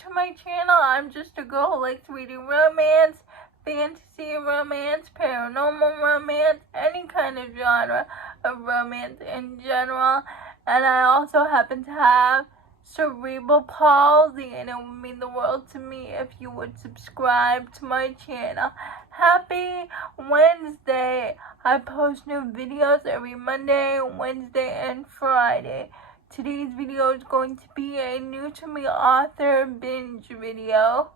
to my channel, I'm just a girl who likes reading romance, fantasy romance, paranormal romance, any kind of genre of romance in general. And I also happen to have cerebral palsy, and it would mean the world to me if you would subscribe to my channel. Happy Wednesday! I post new videos every Monday, Wednesday, and Friday. Today's video is going to be a new to me author binge video,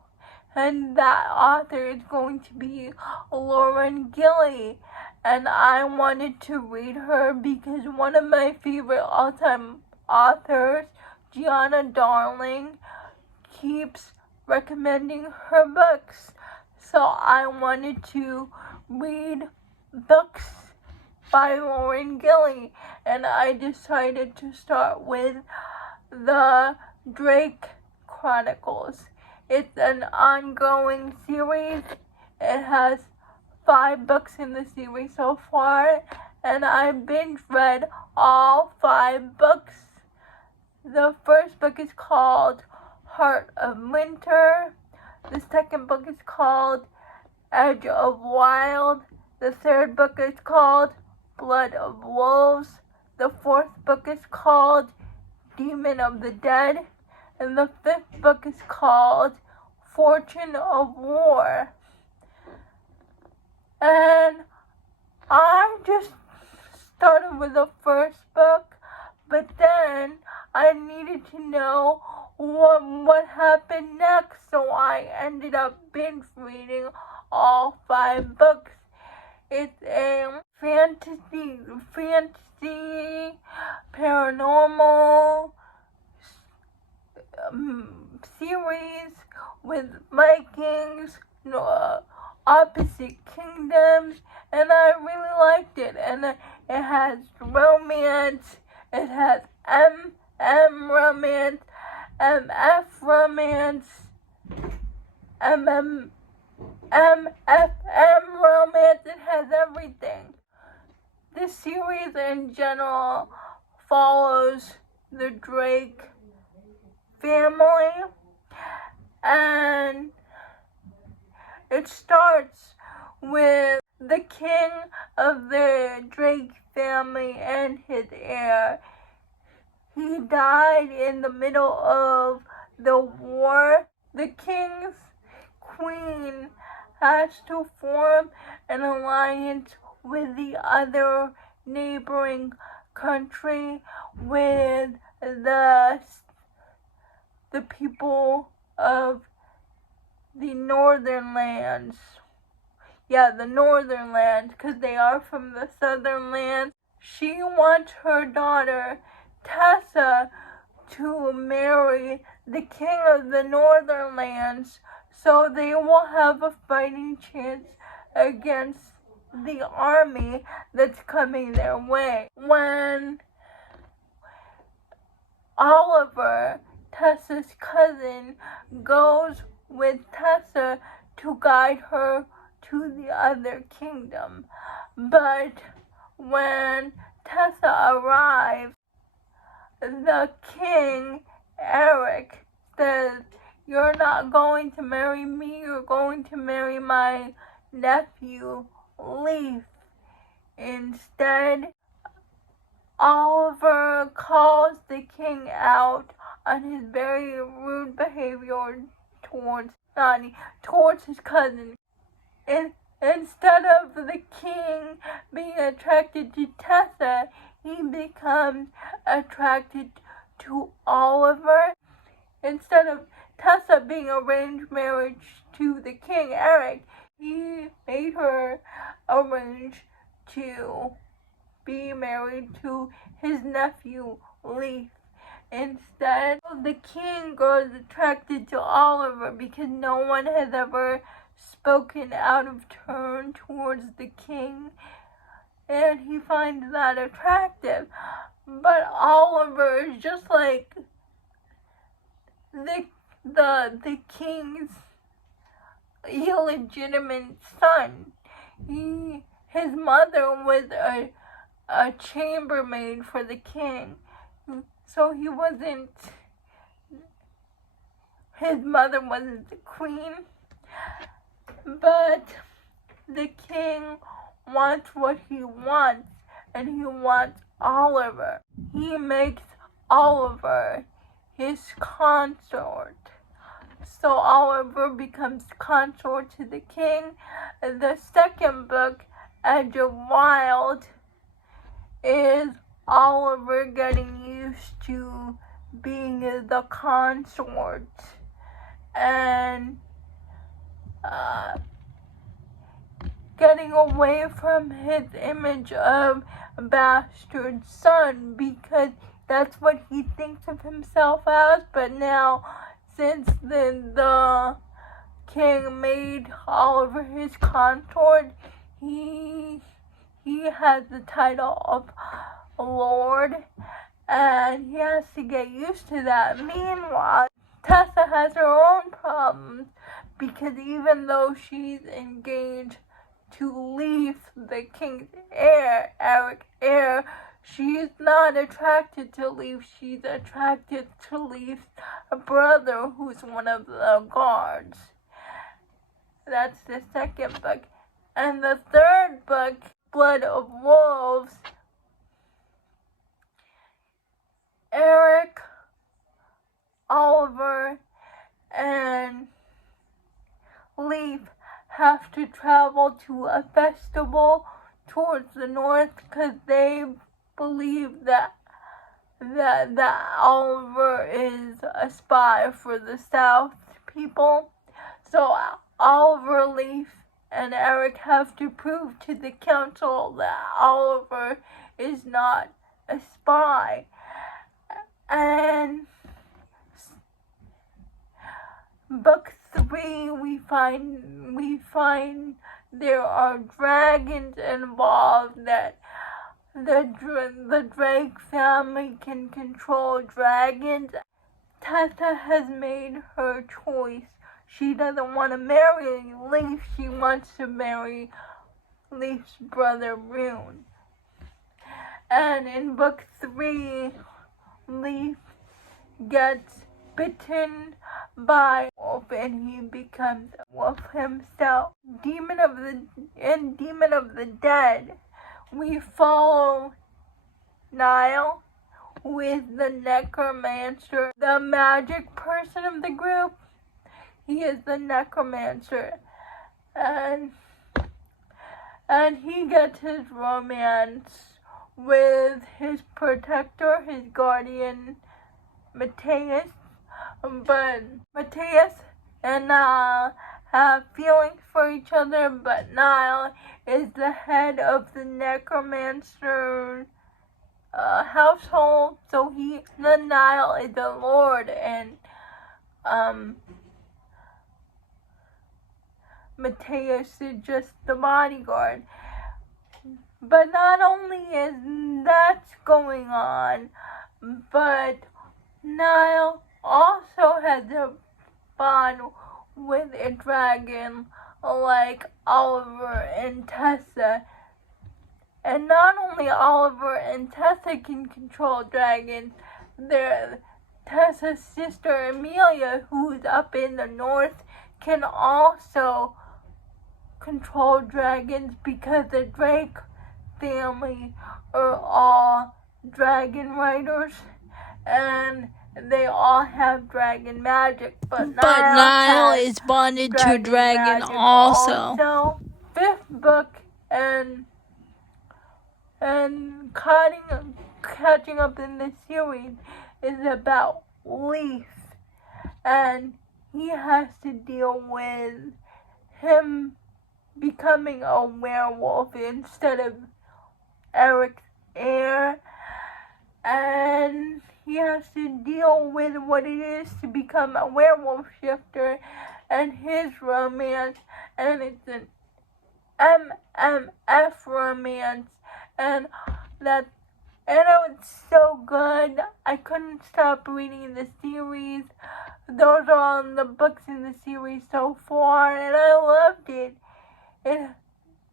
and that author is going to be Lauren Gilley. And I wanted to read her because one of my favorite all-time authors, Gianna Darling, keeps recommending her books. So I wanted to read books by Lauren Gilley, and I decided to start with the Drake Chronicles. It's an ongoing series. It has 5 books in the series so far, and I binge read all 5 books. The first book is called Heart of Winter. The second book is called Edge of Wild. The third book is called Blood of Wolves. The fourth book is called Demon of the Dead. And the fifth book is called Fortune of War. And I just started with the first book, but then I needed to know what happened next, so I ended up binge reading all 5 books. It's a fantasy, paranormal series with Vikings, opposite kingdoms, and I really liked it. And it has romance, it has romance, MF romance, MFM romance. It has everything. This series in general follows the Drake family, and it starts with the king of the Drake family and his heir. He died in the middle of the war. The king's queen has to form an alliance with the other neighboring country, with the people of the northern lands. Yeah, the northern lands, because they are from the southern lands. She wants her daughter Tessa to marry the king of the northern lands, so they will have a fighting chance against the army that's coming their way. When Oliver, Tessa's cousin, goes with Tessa to guide her to the other kingdom, but when Tessa arrives, the king, Eric, says, "You're not going to marry me, you're going to marry my nephew, Leaf." Instead, Oliver calls the king out on his very rude behavior towards his cousin. Instead of the king being attracted to Tessa, he becomes attracted to Oliver. Instead of Tessa being arranged marriage to the king, Eric, he made her arrange to be married to his nephew, Leaf. Instead, the king grows attracted to Oliver because no one has ever spoken out of turn towards the king, and he finds that attractive. But Oliver is just like the king's illegitimate son. His mother was a chambermaid for the king, so he wasn't his mother wasn't the queen, but the king wants what he wants, and he wants Oliver. He makes Oliver his consort. So Oliver becomes consort to the king. The second book, Edge of Wild, is Oliver getting used to being the consort and getting away from his image of a bastard son, because that's what he thinks of himself as. But now, since the king made Oliver his consort, he has the title of Lord, and he has to get used to that. Meanwhile, Tessa has her own problems, because even though she's engaged to Leaf, the king's heir, Eric's heir, she's not attracted to Leaf. She's attracted to Leaf's brother, who's one of the guards. That's the second book. And the third book, Blood of Wolves, Eric, Oliver, and Leaf have to travel to a festival towards the north, because they believe that Oliver is a spy for the South people. So Oliver, Leaf, and Eric have to prove to the council that Oliver is not a spy. And book 3, we find there are dragons involved, that the Drake family can control dragons. Tessa has made her choice. She doesn't want to marry Leaf. She wants to marry Leaf's brother, Rune. And in book 3, Leaf gets bitten by a wolf, and he becomes a wolf himself. Demon of the Dead, we follow Niall, who is the necromancer, the magic person of the group. He is the necromancer, and he gets his romance with his protector, his guardian, Matthias. But Matthias and Niall have feelings for each other, but Niall is the head of the necromancer household, so Niall is the lord, and Matthias is just the bodyguard. But not only is that going on, but Niall also has a bond with a dragon like Oliver and Tessa. And not only Oliver and Tessa can control dragons, Tessa's sister Amelia, who's up in the north, can also control dragons, because the Drake family are all dragon riders, and they all have dragon magic, but Niall is bonded to dragon also. Fifth book, and catching up in the series, is about Leaf, and he has to deal with him becoming a werewolf instead of Eric's heir, and he has to deal with what it is to become a werewolf shifter, and his romance, and it's an MMF romance, and it was so good. I couldn't stop reading the series. Those are all the books in the series so far, and I loved it.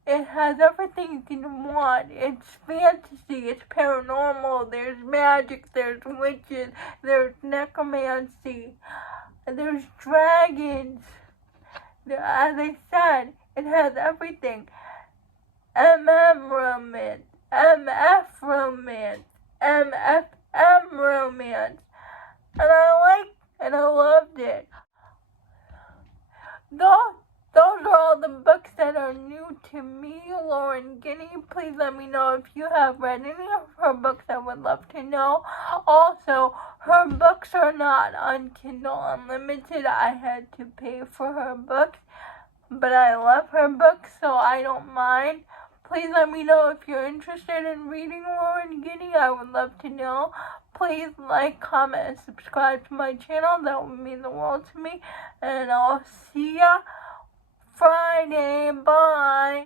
It has everything you can want. It's fantasy, it's paranormal, there's magic, there's witches, there's necromancy, there's dragons. As I said, it has everything. romance, MF romance, MFM romance. And I loved it. Those are all the books that are new to me, Lauren Gilley. Please let me know if you have read any of her books. I would love to know. Also, her books are not on Kindle Unlimited. I had to pay for her books, but I love her books, so I don't mind. Please let me know if you're interested in reading Lauren Gilley. I would love to know. Please like, comment, and subscribe to my channel. That would mean the world to me. And I'll see ya Friday. Bye.